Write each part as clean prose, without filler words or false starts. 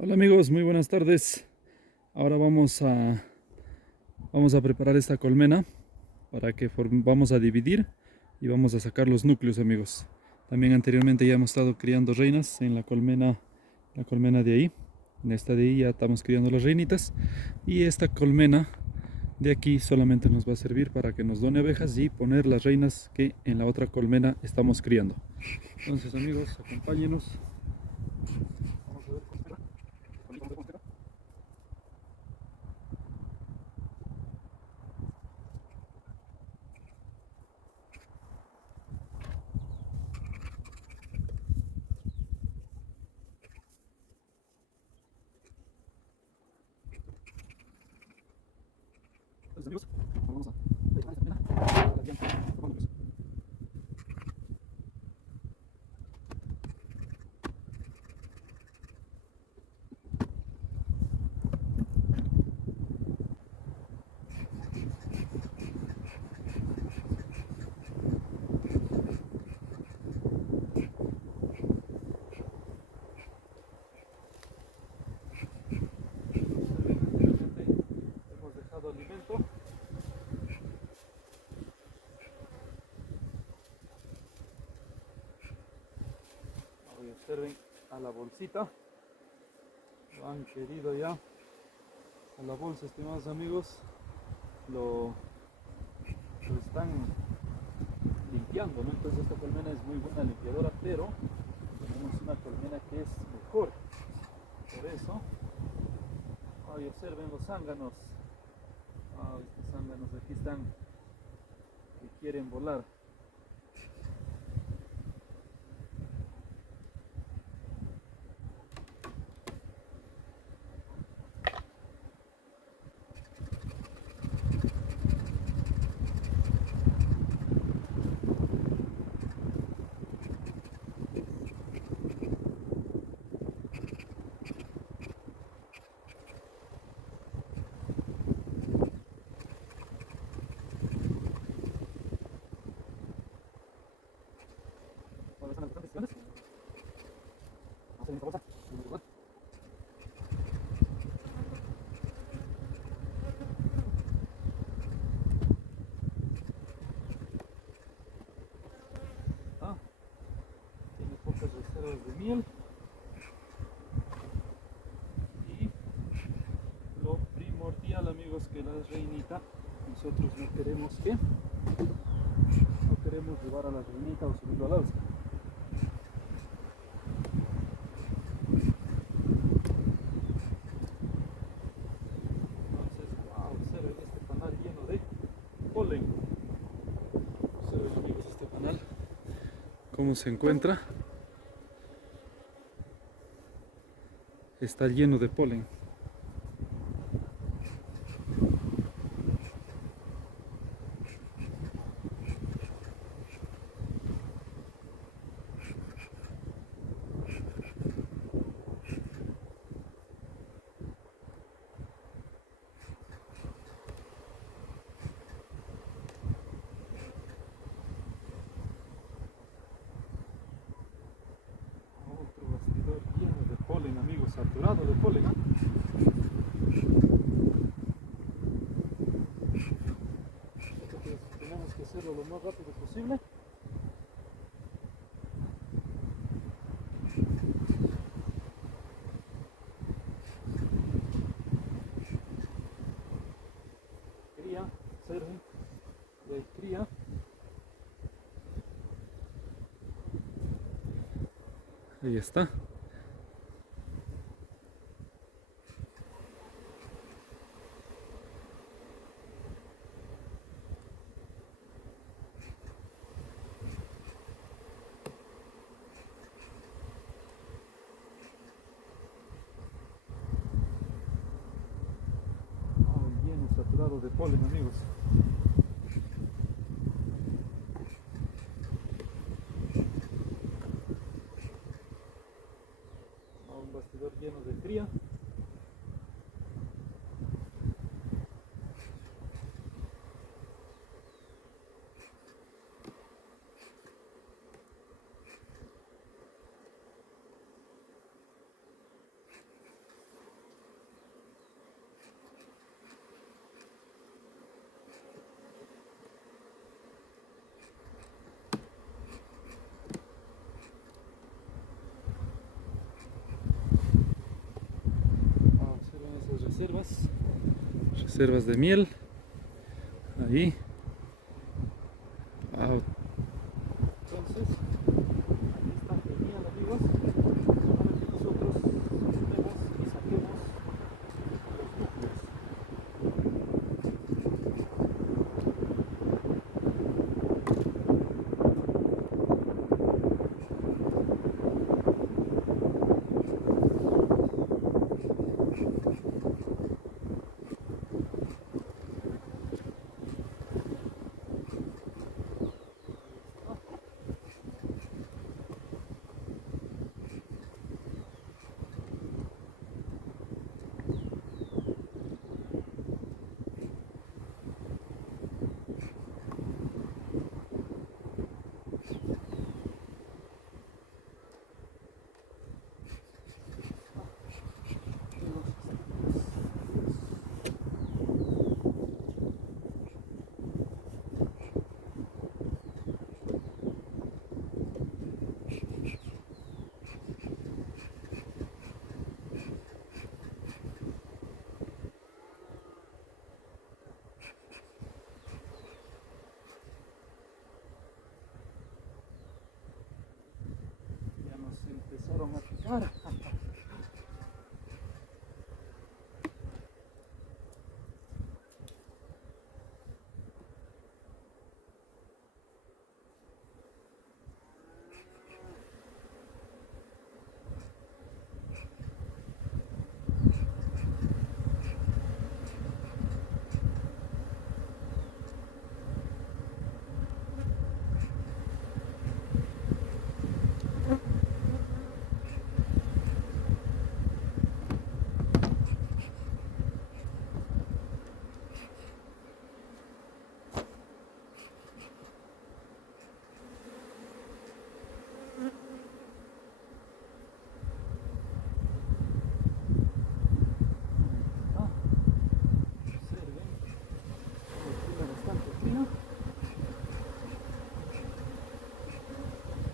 Hola amigos, muy buenas tardes. Ahora vamos a preparar esta colmena para que vamos a dividir y vamos a sacar los núcleos, amigos. También anteriormente ya hemos estado criando reinas en la colmena de ahí. En esta de ahí ya estamos criando las reinitas y esta colmena de aquí solamente nos va a servir para que nos done abejas y poner las reinas que en la otra colmena estamos criando. Entonces amigos, acompáñenos. Vamos a ver cómo queda. Entonces amigos, vamos a preparar esta colmena. Las llamas, pues. Hemos dejado alimento. Hoy observen a la bolsita. Lo han querido ya. A la bolsa, estimados amigos. Lo están limpiando, ¿no? Entonces esta colmena es muy buena limpiadora, pero tenemos una colmena que es mejor. Por eso, hoy observen los zánganos. Estos zánganos aquí están que quieren volar. ¿Dónde están las condiciones? Vamos a hacer esta bolsa. Ah, tiene pocas reservas de miel. Y lo primordial, amigos, que la reinita, nosotros no queremos llevar a la reinita o subirlo al alza. Entonces, observen este panal lleno de polen. Observen amigos este panal, cómo se encuentra. Está lleno de polen. Otro bastidor lleno de polen, amigos, saturado de polen. Entonces tenemos que hacerlo lo más rápido posible. Cría, observen, y hay cría. Ahí está. Lleno, saturado de polen, amigos. Un bastidor lleno de cría. reservas de miel. Ahí. Wow. Entonces, ahí está genial, amigos, para que nosotros juntemos y saquemos los núcleos. Ya nos empezaron a picar.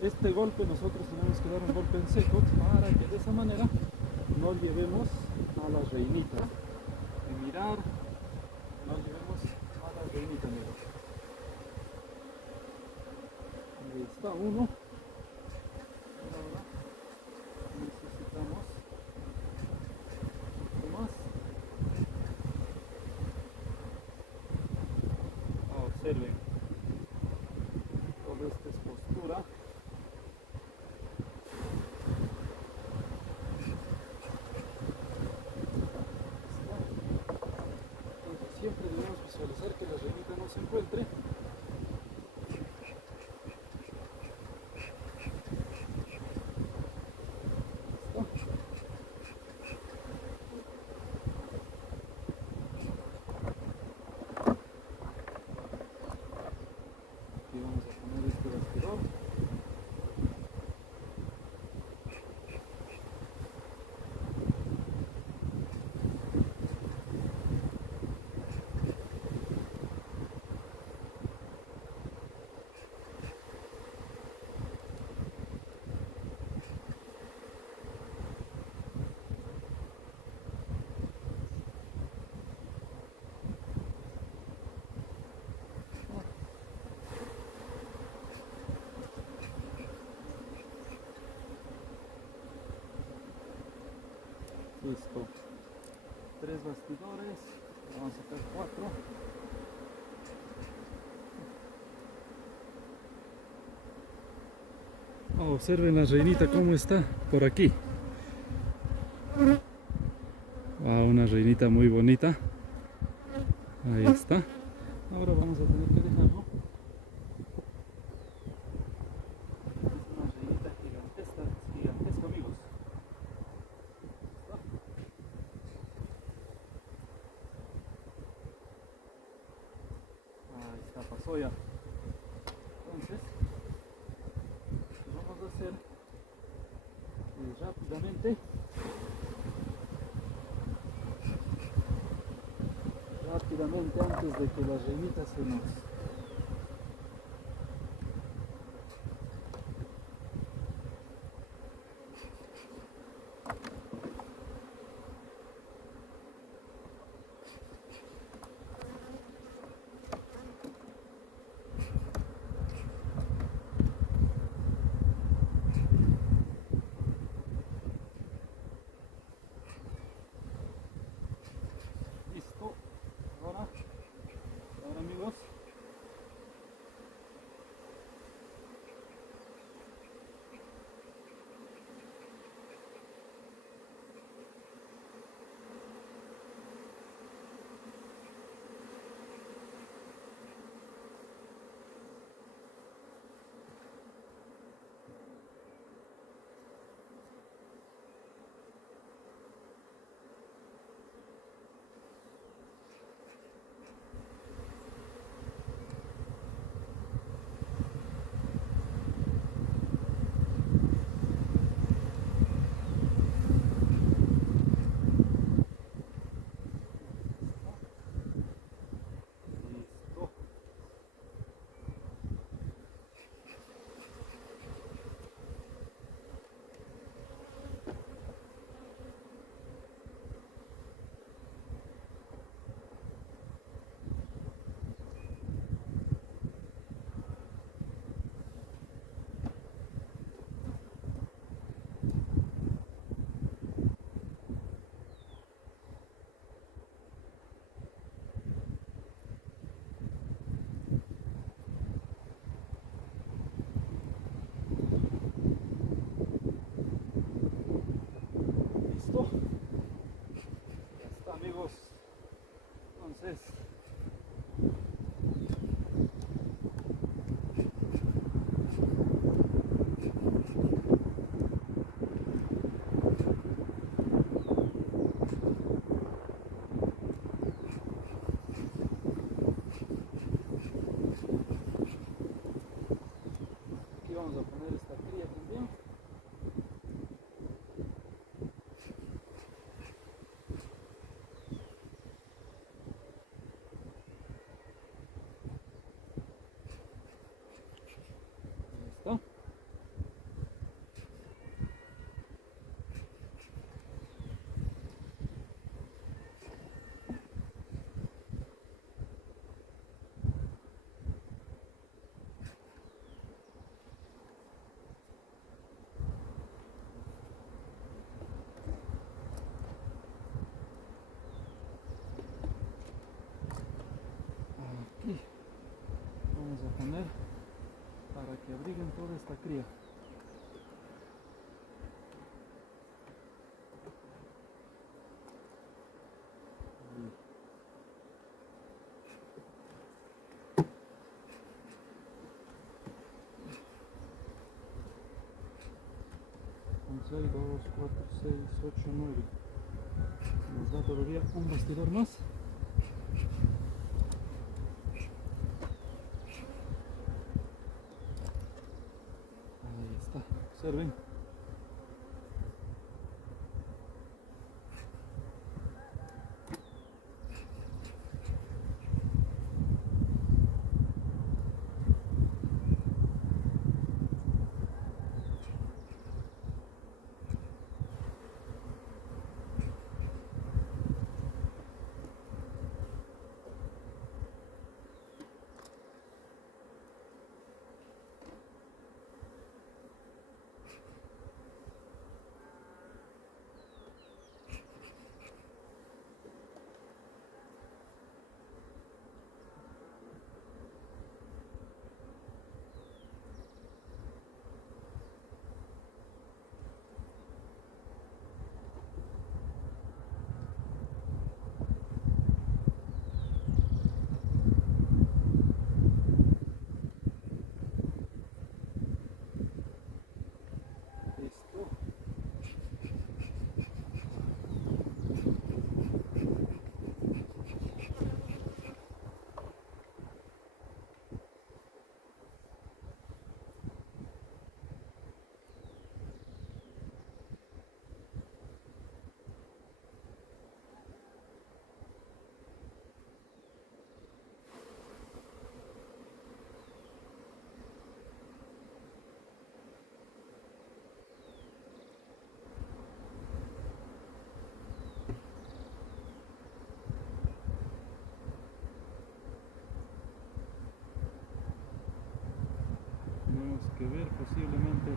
Este golpe nosotros tenemos que dar un golpe en seco para que de esa manera no llevemos a las reinitas. Y mirar, no llevemos a las reinitas, amigos. Ahí está uno. Ahora necesitamos un poco más. Observen, todo esto es postura. Siempre debemos visualizar que la reinita no se encuentre. Aquí vamos a poner este bastidor. Listo. 3 bastidores. Vamos a sacar 4. Observen la reinita cómo está por aquí. Una reinita muy bonita. Ahí está. Ahora vamos a tener que dejarlo. Es una reinita gigantesca, gigantesca, amigos. Ahí está, pasó ya. Entonces, lo que vamos a hacer es rápidamente antes de que las reinitas se nos abriguen toda esta cría. Ahí. 2, 4, 6, 8, 9. Nos da todavía un bastidor más. Ahí está, observen. Tenemos que ver, posiblemente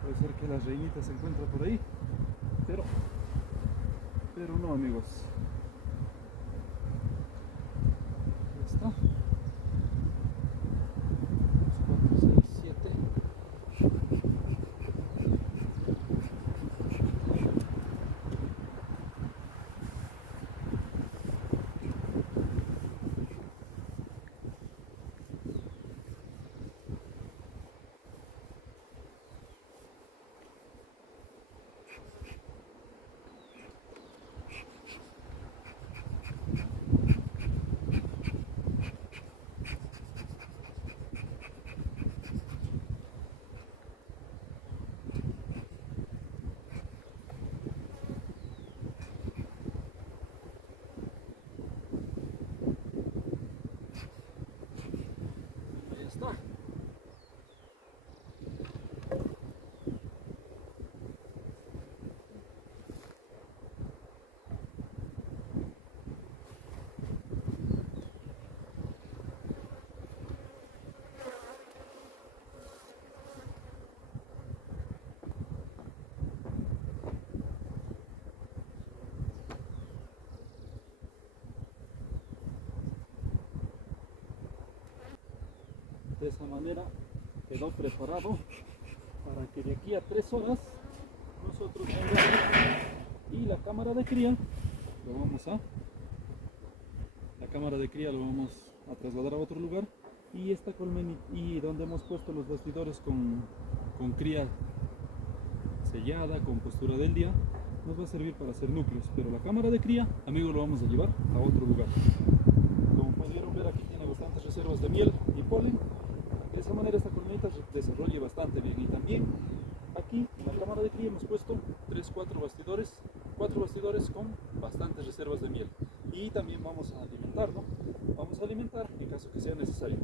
puede ser que la reinita se encuentra por ahí, pero no, amigos. Ya está. 2, 4, 6, 7. Ahí está. De esa manera quedó preparado para que de aquí a 3 horas nosotros tengamos, y la cámara de cría lo vamos a trasladar a otro lugar, y esta colmena, y donde hemos puesto los bastidores con cría sellada, con postura del día, nos va a servir para hacer núcleos, pero la cámara de cría, amigos, lo vamos a llevar a otro lugar. Como pudieron ver, aquí tiene bastantes reservas de miel y polen. De esa manera esta colmenita se desarrolla bastante bien. Y también aquí en la cámara de cría hemos puesto 4 bastidores con bastantes reservas de miel. Y también vamos a alimentarlo, vamos a alimentar en caso que sea necesario.